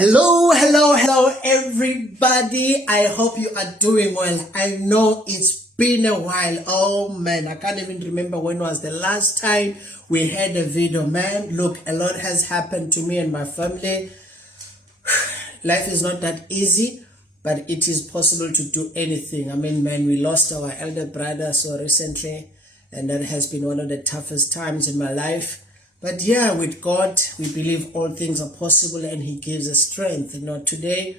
Hello, everybody. I hope you are doing well. I know it's been a while. Oh man, I can't even remember when was the last time we had a video. Man, look, a lot has happened to me and my family. Life is not that easy, but it is possible to do anything. I mean, man, we lost our elder brother so recently, and that has been one of the toughest times in my life. But yeah, with God, we believe all things are possible and He gives us strength. Today,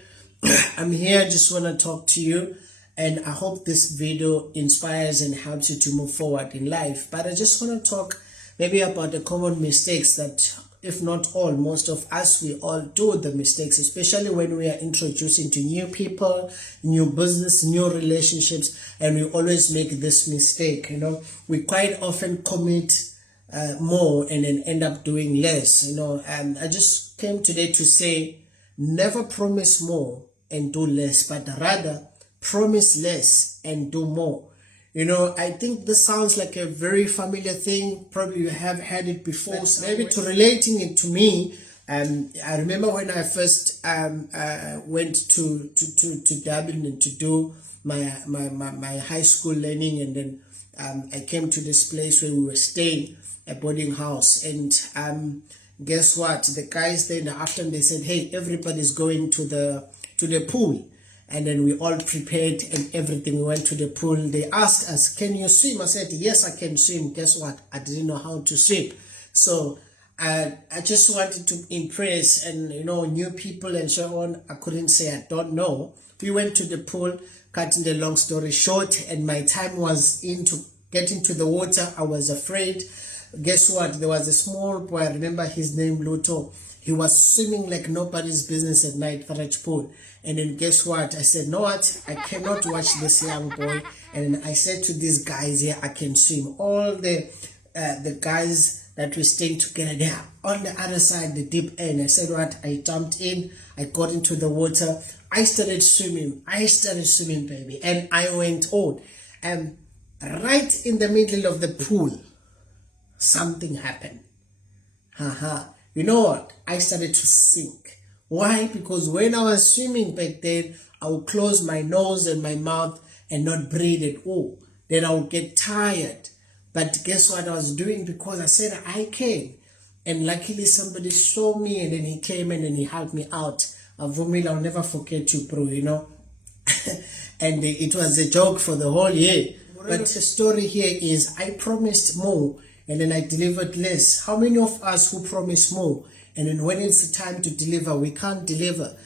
I'm here, just want to talk to you. And I hope this video inspires and helps you to move forward in life. But I just want to talk maybe about the common mistakes that, if not all, most of us, we all do the mistakes, especially when we are introducing to new people, new business, new relationships, and we always make this mistake. We quite often commit more and then end up doing less. And I just came today to say, never promise more and do less, but rather promise less and do more. I think this sounds like a very familiar thing. Probably you have had it before. So maybe to relating it to me, I remember when I first went to Dublin and to do my high school learning, and then I came to this place where we were staying, a boarding house, and guess what? The guys there in the afternoon, they said, hey, everybody's going to the pool. And then we all prepared and everything. We went to the pool. They asked us, can you swim? I said, yes, I can swim. Guess what? I didn't know how to swim. So I just wanted to impress and, new people and so on. I couldn't say I don't know. We went to the pool, cutting the long story short, and my time was into getting to the water. I was afraid. Guess what? There was a small boy, I remember his name, Luto. He was swimming like nobody's business at night for that pool. And then guess what? I said, no, what? I cannot watch this young boy. And then I said to these guys here, I can swim. All the guys that were staying together there on the other side, the deep end. I said, what? I jumped in. I got into the water. I started swimming, baby. And I went on. And right in the middle of the pool, something happened. You know what? I started to sink. Why? Because when I was swimming back then, I would close my nose and my mouth and not breathe at all. Then I would get tired. But guess what I was doing? Because I said I can. And luckily somebody saw me, and then he came and then he helped me out. I'll never forget you, bro, And it was a joke for the whole year. But the story here is, I promised more and then I delivered less. How many of us who promise more, and then when it's the time to deliver, we can't deliver?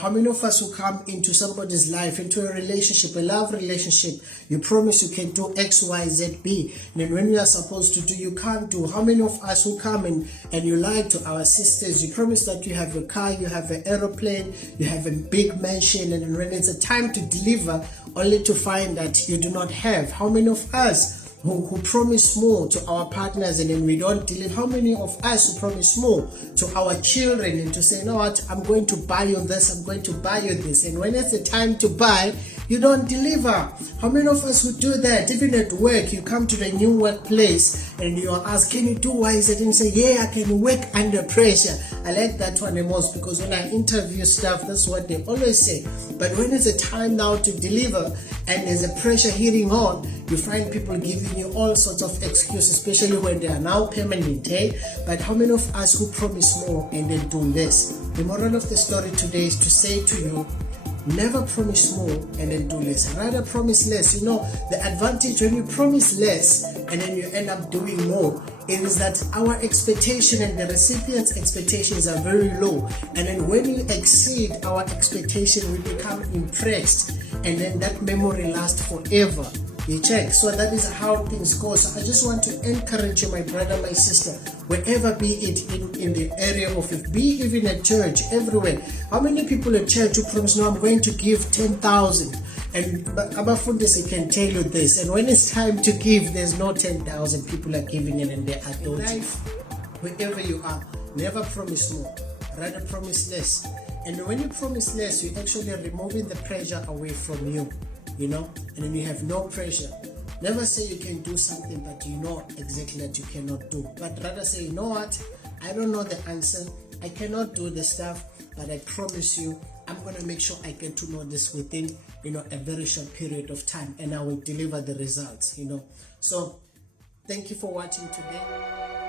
How many of us who come into somebody's life, into a relationship, a love relationship, you promise you can do X, Y, Z, B, and then when you are supposed to do, you can't do? How many of us who come and you lie to our sisters, you promise that you have a car, you have an aeroplane, you have a big mansion, and then when it's a time to deliver, only to find that you do not have? How many of us who promise more to our partners and then we don't deliver? How many of us who promise more to our children and to say, you know what, I'm going to buy you this, I'm going to buy you this, and when it's the time to buy, you don't deliver? How many of us who do that? Even at work, you come to the new workplace and you are asked, can you do Y, Z? And you say, yeah, I can work under pressure. I like that one the most, because when I interview staff, that's what they always say. But when it's a time now to deliver and there's a pressure hitting on, you find people giving you all sorts of excuses, especially when they are now permanent. But how many of us who promise more and then do less? The moral of the story today is to say to you, never promise more and then do less. Rather promise less. The advantage when you promise less and then you end up doing more is that our expectation and the recipient's expectations are very low. And then when you exceed our expectation, we become impressed. And then that memory lasts forever. You check. So that is how things go. So I just want to encourage you, my brother, my sister, wherever, be it in the area of it, be even at church, everywhere. How many people at church who promise, no, I'm going to give 10,000? And Abafundis can tell you this. And when it's time to give, there's no 10,000 people are giving it, and they are don't. Life, wherever you are, never promise more. Rather promise less. And when you promise less, you're actually removing the pressure away from you. And then you have no pressure. Never say you can do something but you know exactly that you cannot do. But rather say, you know what? I don't know the answer. I cannot do the stuff. but I promise you, I'm going to make sure I get to know this within, a very short period of time, and I will deliver the results, So thank you for watching today.